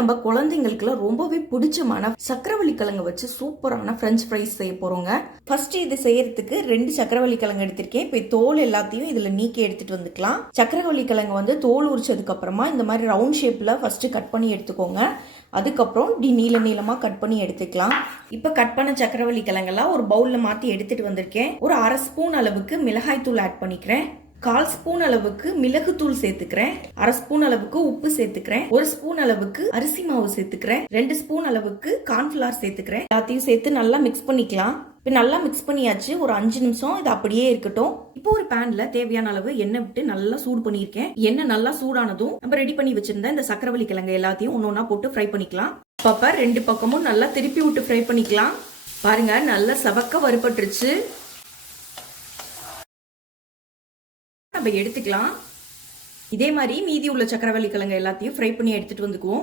நம்ம குழந்தைங்களுக்குலாம் ரொம்பவே பிடிச்சமான சக்கரவள்ளி கிழங்கு வச்சு சூப்பரான ஃப்ரெஞ்ச் ஃப்ரைஸ் செய்ய போறோங்க. ஃபர்ஸ்ட் இது செய்யறதுக்கு 2 சக்கரவள்ளி கிழங்கு எடுத்திருக்கேன். இப்போ தோல் எல்லாத்தையும் இதுல நீக்கி எடுத்துட்டு வந்துக்கலாம். சக்கரவள்ளி கிழங்கு வந்து தோல் உரிச்சதுக்கு அப்புறமா இந்த மாதிரி ரவுண்ட் ஷேப்ல ஃபர்ஸ்ட் கட் பண்ணி எடுத்துக்கோங்க. அதுக்கப்புறம் நீளமா கட் பண்ணி எடுத்துக்கலாம். இப்ப கட் பண்ண சக்கரவள்ளி கிழங்கெல்லாம் ஒரு பவுல்ல மாத்தி எடுத்துட்டு வந்திருக்கேன். ஒரு 1/2 ஸ்பூன் அளவுக்கு மிளகாய் தூள் ஆட் பண்ணிக்கிறேன். 1/4 ஸ்பூன் அளவுக்கு மிளகு தூள் சேர்த்துக்கிறேன். 1/2 ஸ்பூன் அளவுக்கு உப்பு சேர்த்துக்கிறேன். 1 ஸ்பூன் அளவுக்கு அரிசி மாவு சேர்த்துக்கிறேன். 2 ஸ்பூன் அளவுக்கு கார்ன்ஃபிளவர் சேர்த்துக்கிறேன். எல்லாத்தையும் சேர்த்து நல்லா மிக்ஸ் பண்ணிக்கலாம். இப்போ நல்லா மிக்ஸ் பண்ணியாச்சு. ஒரு 5 நிமிஷம் இது அப்படியே இருக்கட்டும். இப்போ ஒரு பேன்ல தேவையான அளவு எண்ணெய் விட்டு நல்லா சூடு பண்ணியிருக்கேன். எண்ணெய் நல்லா சூடானதும் நம்ம ரெடி பண்ணி வச்சிருந்த இந்த சக்கரவள்ளி கிழங்கு எல்லாத்தையும் ஒன்னொன்னா போட்டு ஃப்ரை பண்ணிக்கலாம். அப்ப 2 பக்கமும் நல்லா திருப்பி விட்டு ஃப்ரை பண்ணிக்கலாம். பாருங்க, நல்லா சவக்க வறுபட்டுருச்சு. நம்ம எடுத்துக்கலாம். இதே மாதிரி மீதி உள்ள சக்கரவள்ளி கிழங்கு எல்லாத்தையும் ஃப்ரை பண்ணி எடுத்துட்டு வந்துக்குவோம்.